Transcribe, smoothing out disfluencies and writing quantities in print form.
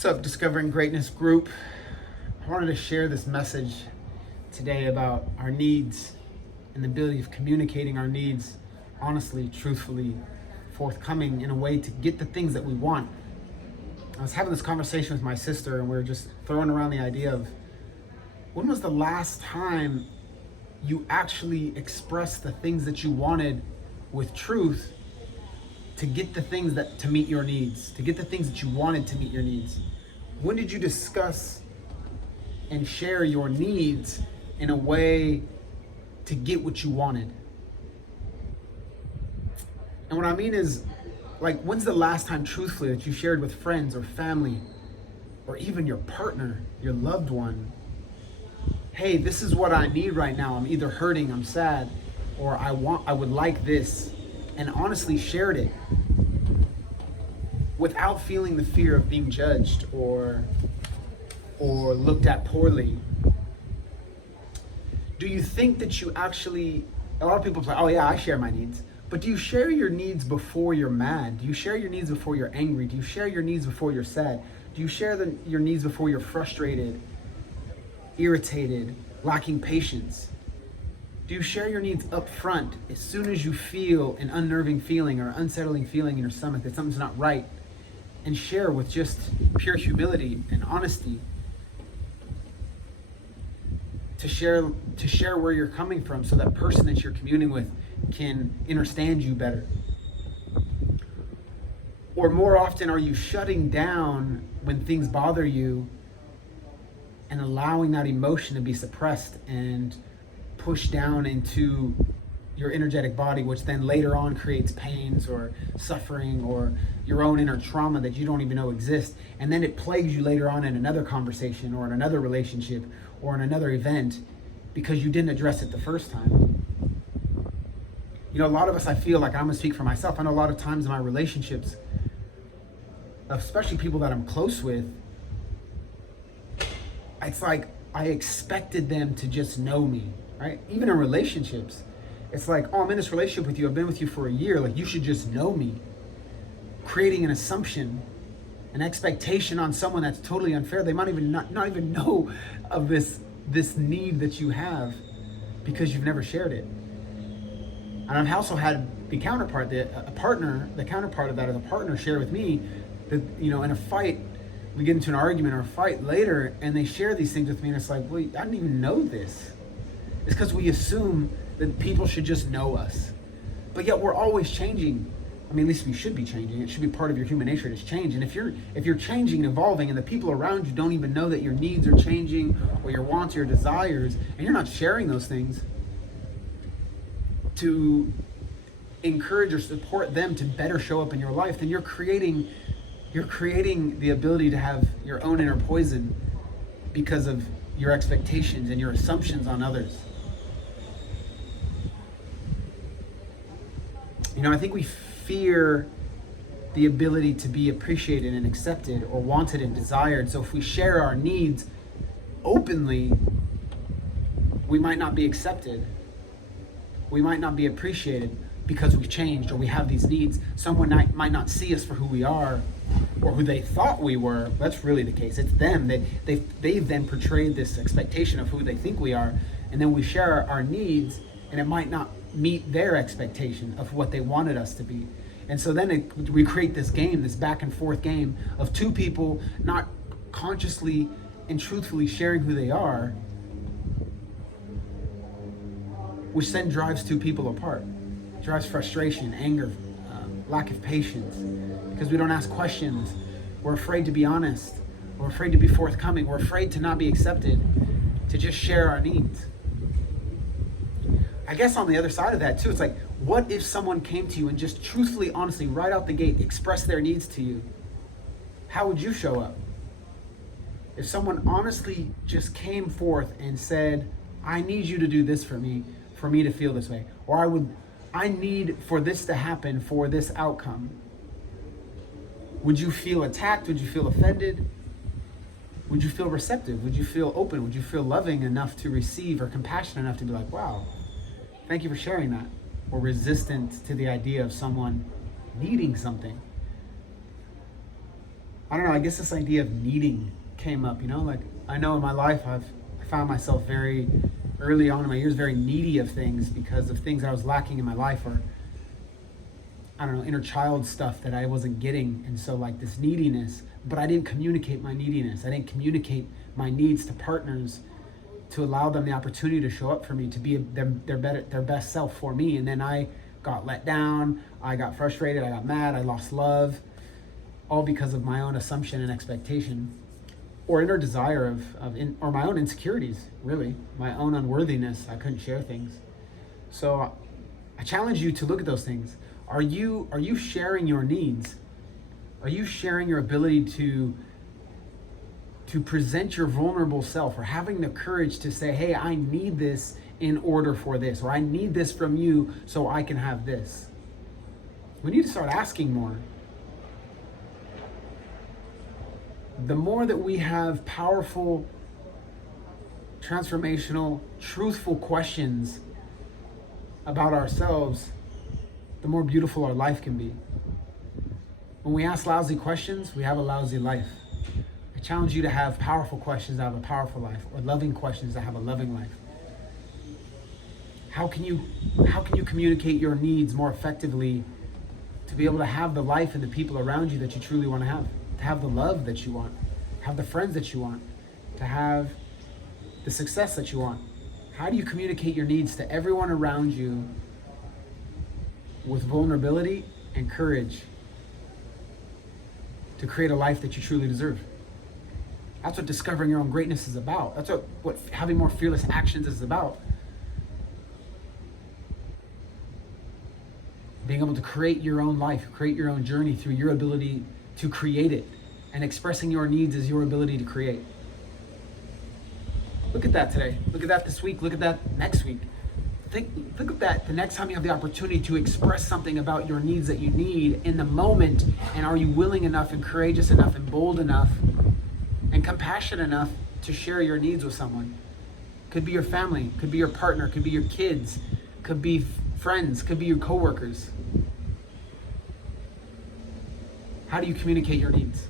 What's up, Discovering Greatness group? I wanted to share this message today about our needs and the ability of communicating our needs honestly, truthfully, forthcoming in a way to get the things that we want. I was having this conversation with my sister and we were just throwing around the idea of when was the last time you actually expressed the things that you wanted with truth to get the things that to meet your needs, to get the things that you wanted to meet your needs. When did you discuss and share your needs in a way to get what you wanted? And what I mean is, like, when's the last time truthfully that you shared with friends or family or even your partner, your loved one, hey, this is what I need right now. I'm either hurting, I'm sad, or I would like this, and honestly shared it without feeling the fear of being judged or looked at poorly. Do you think that you actually, a lot of people say, oh yeah, I share my needs, but do you share your needs before you're mad? Do you share your needs before you're angry? Do you share your needs before you're sad? Do you share your needs before you're frustrated, irritated, lacking patience? Do you share your needs up front as soon as you feel an unnerving feeling or unsettling feeling in your stomach that something's not right, and share with just pure humility and honesty to share where you're coming from so that person that you're communing with can understand you better? Or more often, are you shutting down when things bother you and allowing that emotion to be suppressed and pushed down into your energetic body, which then later on creates pains or suffering or your own inner trauma that you don't even know exists, and then it plagues you later on in another conversation or in another relationship or in another event because you didn't address it the first time? You know, a lot of us, I feel like I'm gonna speak for myself, I know a lot of times in my relationships, especially people that I'm close with, it's like I expected them to just know me, right? Even in relationships, it's like, oh, I'm in this relationship with you, I've been with you for a year, like you should just know me. Creating an assumption, an expectation on someone that's totally unfair. They might even not even know of this need that you have because you've never shared it. And I've also had the counterpart of that, or the partner share with me that, you know, in a fight, we get into an argument or a fight later and they share these things with me and it's like, well, I didn't even know this. It's because we assume that people should just know us. But yet we're always changing. I mean, at least we should be changing. It should be part of your human nature to change. And if you're changing and evolving and the people around you don't even know that your needs are changing or your wants or your desires, and you're not sharing those things to encourage or support them to better show up in your life, then you're creating the ability to have your own inner poison because of your expectations and your assumptions on others. You know, I think we fear the ability to be appreciated and accepted or wanted and desired. So if we share our needs openly, we might not be accepted. We might not be appreciated because we've changed or we have these needs. Someone might not see us for who we are or who they thought we were. That's really the case. It's them. They've then portrayed this expectation of who they think we are, and then we share our needs and it might not meet their expectation of what they wanted us to be. And so then we create this game, this back and forth game of two people not consciously and truthfully sharing who they are, which then drives two people apart. It drives frustration, anger, lack of patience, because we don't ask questions. We're afraid to be honest. We're afraid to be forthcoming. We're afraid to not be accepted, to just share our needs. I guess on the other side of that too, it's like, what if someone came to you and just truthfully, honestly, right out the gate, expressed their needs to you? How would you show up? If someone honestly just came forth and said, I need you to do this for me to feel this way, or I need for this to happen for this outcome. Would you feel attacked? Would you feel offended? Would you feel receptive? Would you feel open? Would you feel loving enough to receive or compassionate enough to be like, wow, thank you for sharing that? Or resistant to the idea of someone needing something? I don't know, I guess this idea of needing came up, like I know in my life I found myself very early on in my years very needy of things because of things I was lacking in my life, or I don't know, inner child stuff that I wasn't getting. And so like this neediness, but I didn't communicate my neediness. I didn't communicate my needs to partners to allow them the opportunity to show up for me, to be their best self for me. And then I got let down, I got frustrated, I got mad, I lost love, all because of my own assumption and expectation, or inner desire or my own insecurities, really, my own unworthiness. I couldn't share things. So I challenge you to look at those things. Are you sharing your needs? Are you sharing your ability to present your vulnerable self, or having the courage to say, hey, I need this in order for this, or I need this from you so I can have this? We need to start asking more. The more that we have powerful, transformational, truthful questions about ourselves, the more beautiful our life can be. When we ask lousy questions, we have a lousy life. I challenge you to have powerful questions to have a powerful life, or loving questions to have a loving life. How can you communicate your needs more effectively to be able to have the life and the people around you that you truly want to have the love that you want, have the friends that you want, to have the success that you want? How do you communicate your needs to everyone around you with vulnerability and courage to create a life that you truly deserve? That's what discovering your own greatness is about. That's what having more fearless actions is about. Being able to create your own life, create your own journey through your ability to create it, and expressing your needs is your ability to create. Look at that today. Look at that this week. Look at that next week. Think of that the next time you have the opportunity to express something about your needs that you need in the moment. And are you willing enough and courageous enough and bold enough and compassionate enough to share your needs with someone? Could be your family, could be your partner, could be your kids, could be friends, could be your coworkers. How do you communicate your needs?